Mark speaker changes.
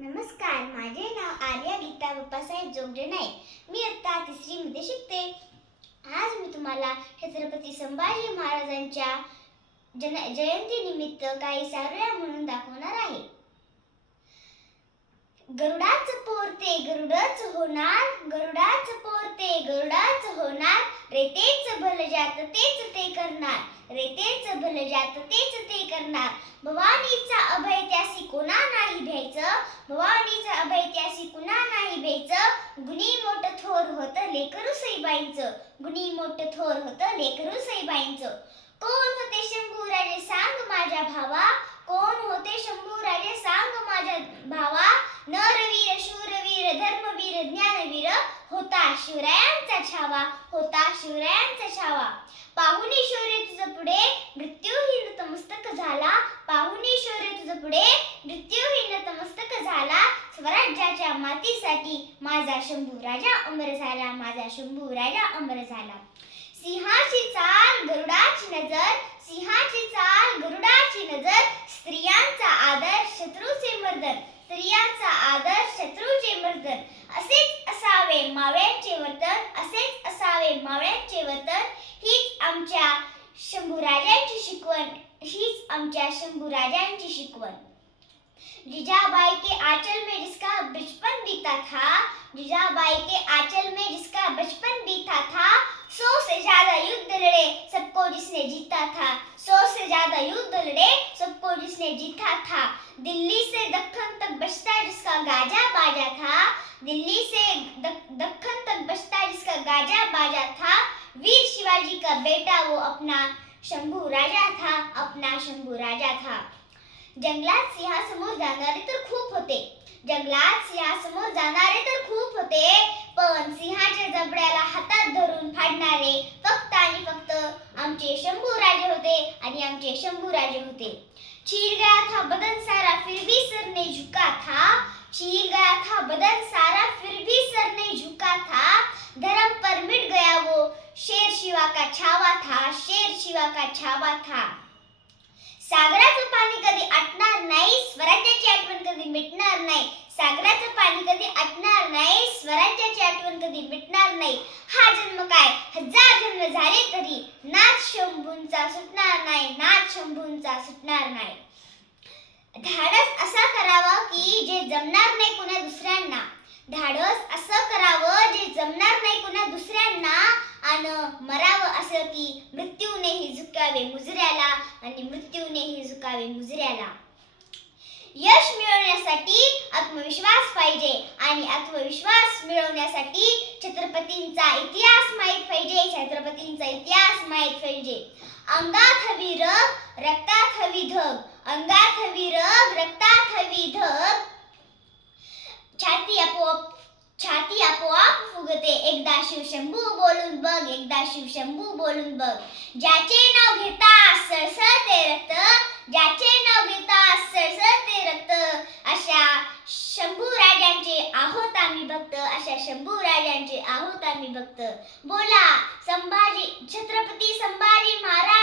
Speaker 1: नमस्कार माझे नाव आर्या गीता बाप्पासाहेब जोगडे नाईक. मी आत्ता तिसरीमध्ये शिकते. आज मी तुम्हाला छत्रपती संभाजी महाराजांच्या जन जयंतीनिमित्त काही सारूया म्हणून दाखवणार आहे. गरुडाच पोरते गरुडच होणार गरुडाच पोरते गरुडाच होणार. रेतेच भल जात तेच ते करणार रेतेच भल जात तेच ते करणार. भवानीचा अभय त्यासी कोणा नाही भ्यायचं भवानीचा अभय त्यासी कुणा नाही बेच गुणी मोठ थोर होत लेकरू सईबाईंच गुणी मोठ थोर होत लेकरू सईबाईंच कोण होते शंभूराजे सांग माझ्या भावा? कोण होते शंभूराजे सांग माझ्या भावा? नरवीर शूरवीर धर्मवीर ज्ञानवीर होता शिवरायांचा छावा होता शिवरायांचा छावा. पाहुणी शौर्य तुझं पुढे मृत्यू नतमस्तक झाला पाहुणी शौर्य तुझं पुढे मृत्यूही नतमस्तक झाला स्वराज्याच्या मातीसाठी माझा शंभू राजा अमर झाला माझा शंभू राजा अमर झाला. सिंहाची चाल गरुडाची नजर सिंहाची चाल गरुडाची नजर स्त्रियांचा आदर शत्रूचे मर्दन स्त्रियांचा आदर शत्रूचे मर्दन. असेच असावे मावळ्यांचे वर्तन असेच असावे मावळ्यांचे वर्तन. हीच आमच्या शंभूराजांची शिकवण हीच आमच्या शंभूराजांची शिकवण. जिजाबाई के आचल में बीता था, जीजाबाई के आंचल में जिसका बचपन बीता था सौ से ज़्यादा युद्ध लड़े सबको जिसने जीता था। सौ से ज़्यादा युद्ध लड़े सबको जिसने जीता था। दिल्ली से दक्कन तक बचता जिसका गाजा बाजा था। दिल्ली से दक्कन तक बचता जिसका गाजा बाजा था। वीर शिवाजी का बेटा वो अपना शंभू राजा था, अपना शंभू राजा था। जंगलात सिंहासमोर जाणारे तर खूप होते. जंगलात सिंहासमोर जाणारे तर खूप होते. पण सिंहाच्या जबड्याला हातात धरून फाडणारे फक्त आणि फक्त आमचे शंभू राजे होते आणि आमचे शंभू राजे होते. चीर गया था बदन सारा फिर भी सर ने झुका था चीर गया था बदन सारा फिर भी सर ने झुका था धर्म पर मिट गया वो. शेर शिवा का छावा था शेर शिवा का छावा था सागराचं पाणी कधी आटणार नाही स्वराज्याची आठवण कधी मिटणार नाही सागराचं पाणी कधी आटणार नाही स्वराज्याची आठवण कधी मिटणार नाही. हा जन्म काय? हजार जन्म झाले तरी नाच शंभूंचा सुटणार नाही नाच शंभूंचा सुटणार नाही. धाडस असा करावा की जे जमणार नाही कुणा दुसऱ्यांना. धाडस असं करावं जे जमणार नाही कुणा दुसऱ्यांना आणि मरावं असं की मृत्यूनेही झुकावे मुजऱ्याला आणि मृत्यूनेही झुकावे मुजऱ्याला. यश मिळवण्यासाठी आत्मविश्वास पाहिजे. आणि आत्मविश्वास मिळवण्यासाठी छत्रपतींचा इतिहास माहीत पाहिजे. छत्रपतींचा इतिहास माहीत पाहिजे. अंगात हवी रग रक्तात हवी धग. अंगात हवी रग रक्तात हवी धग. छाती आपोआप छाती आपोआप फुगते. एकदा शिवशंभू बोलून बघ एकदा शिवशंभू बोलून बघ. ज्याचे नाव घेता सळसळते रक्त ज्याचे नाव गीता सळसळते रक्त अशा शंभू राजांचे आहोत आम्ही भक्त अशा शंभू राजांचे आहोत आम्ही भक्त. बोला संभाजी छत्रपती संभाजी महाराज.